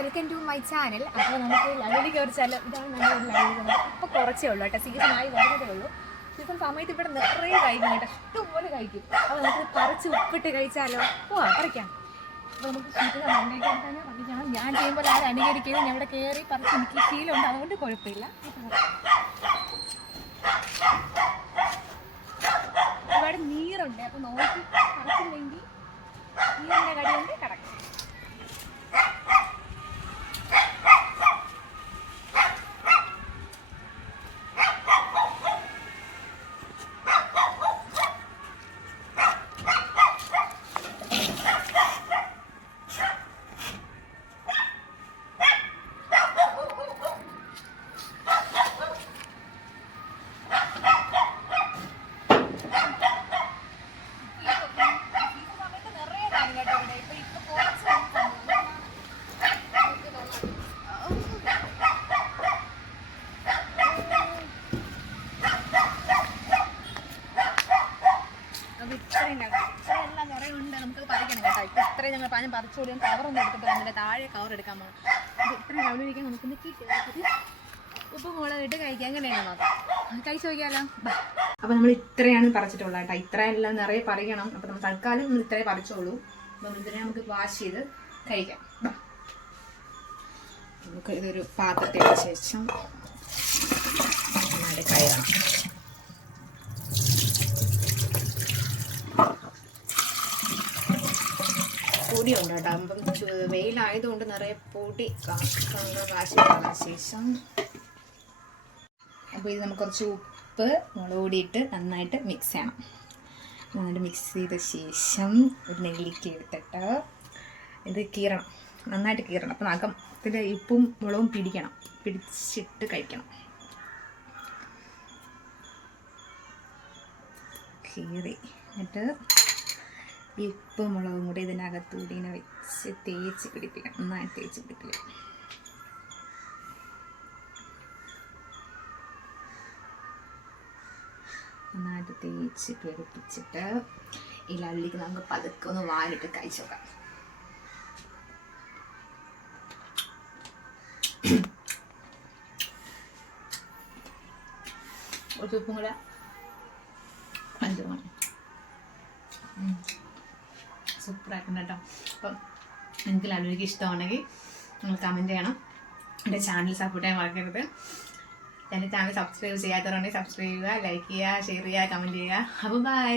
Welcome to my channel അപ്പോൾ നമുക്ക് ലൈവിലേക്ക് ചില ഇതാണ് നമ്മുടെ ലൈവ് ഇപ്പോൾ കുറച്ചേ ഉള്ളൂ കേട്ടോ. സീസൺ ആയി വരുന്നതേ ഉള്ളൂ. സീസൺ സമയത്ത് ഇവിടെ നിറയെ കഴിക്കും കേട്ടോ. ഇഷ്ടംപോലെ കഴിക്കും. അപ്പോൾ നമുക്ക് പറിച്ച് ഉപ്പിട്ട് കഴിച്ചാലോ? ഓ പറിക്കാം. അപ്പോൾ നമുക്ക് സീസൺ പറിക്കണം ഞാൻ ചെയ്യുമ്പോൾ ആരും അനുകരിക്കുകയും ഞാൻ ഇവിടെ കയറി പറിച്ച് എനിക്ക് ശീലമുണ്ട്. അതുകൊണ്ട് കുഴപ്പമില്ല. ഒരുപാട് നീറുണ്ട് അപ്പോൾ നോക്കി പറിച്ചില്ലെങ്കിൽ നീറിന്റെ കടയുണ്ട് കിടക്കും അപ്പൊ ഇത്രയും ഉണ്ടാവും. ഇത്രയും എല്ലാം കുറേ ഉണ്ട്. നമുക്ക് പറിക്കണം കേട്ടോ. ഇപ്പം ഇത്രയും ഞങ്ങൾ പാനം പറിച്ചുകൂടി കവറൊന്നും എടുത്തിട്ട് നമ്മുടെ താഴെ കവർ എടുക്കാൻ പോകണം അപ്പൊ ഇത്രയും രാവിലെ ഇരിക്കാൻ നമുക്കൊന്ന് ഉപ്പ് മുളക് ഇട്ട് കഴിക്കാം എങ്ങനെയാണ് നോക്കാം കഴിച്ചു നോക്കിയാലോ? അപ്പോൾ നമ്മൾ ഇത്രയാണ് പറിച്ചിട്ടുള്ളത് കേട്ടോ. ഇത്രയും എല്ലാം നിറയെ പറിക്കണം. അപ്പോൾ നമ്മൾ തൽക്കാലം നമ്മൾ ഇത്രയേ പറിച്ചോളൂ. അപ്പം ഇതിനെ നമുക്ക് വാഷ് ചെയ്ത് കഴിക്കാം. നമുക്ക് ഇതൊരു പാത്രത്തിന് ശേഷം. കയറണം പൊടിയുണ്ട് കേട്ടോ. അപ്പം വെയിലായതുകൊണ്ട് നിറയെ പൊടി വാശി ശേഷം. അപ്പോൾ ഇത് നമുക്ക് കുറച്ച് ഉപ്പ് മുളക് പൊടി നന്നായിട്ട് മിക്സ് ചെയ്യണം. നന്നായിട്ട് മിക്സ് ചെയ്ത ശേഷം ഒരു നെല്ലിക്ക എടുത്തിട്ട് ഇത് കീറണം. നന്നായിട്ട് കീറണം. അപ്പം നഖത്തിൽ ഉപ്പും മുളകും പിടിക്കണം. പിടിച്ചിട്ട് കഴിക്കണം. കീറി. എന്നിട്ട് ഉപ്പ് മുളകും കൂടി ഇതിനകത്തൂടി ഇങ്ങനെ വെച്ച് തേച്ച് പിടിപ്പിക്കണം. നന്നായി തേച്ച് പിടിപ്പിക്കണം. നന്നായിട്ട് തേച്ച് പിടിപ്പിച്ചിട്ട് ഈ ലള്ളിക്ക് നമുക്ക് പതുക്കെ ഒന്ന് വാലിട്ട് കഴിച്ചു നോക്കാം. ഒരു ഉപ്പും കൂടെ അഞ്ചു മണി സൂപ്പറായിട്ടുണ്ട് കേട്ടോ അപ്പം നിങ്ങൾക്ക് ലഡുവിക്ക് ഇഷ്ടമാണെങ്കിൽ നിങ്ങൾ കമന്റ് ചെയ്യണം. എന്റെ ചാനൽ സപ്പോർട്ട് ചെയ്യാൻ മറക്കരുത്. എന്റെ ചാനൽ സബ്സ്ക്രൈബ് ചെയ്യാത്തവരുണ്ടെങ്കിൽ സബ്സ്ക്രൈബ് ചെയ്യുക ലൈക്ക് ചെയ്യുക ഷെയർ ചെയ്യുക കമന്റ് ചെയ്യുക. അപ്പോൾ ബൈ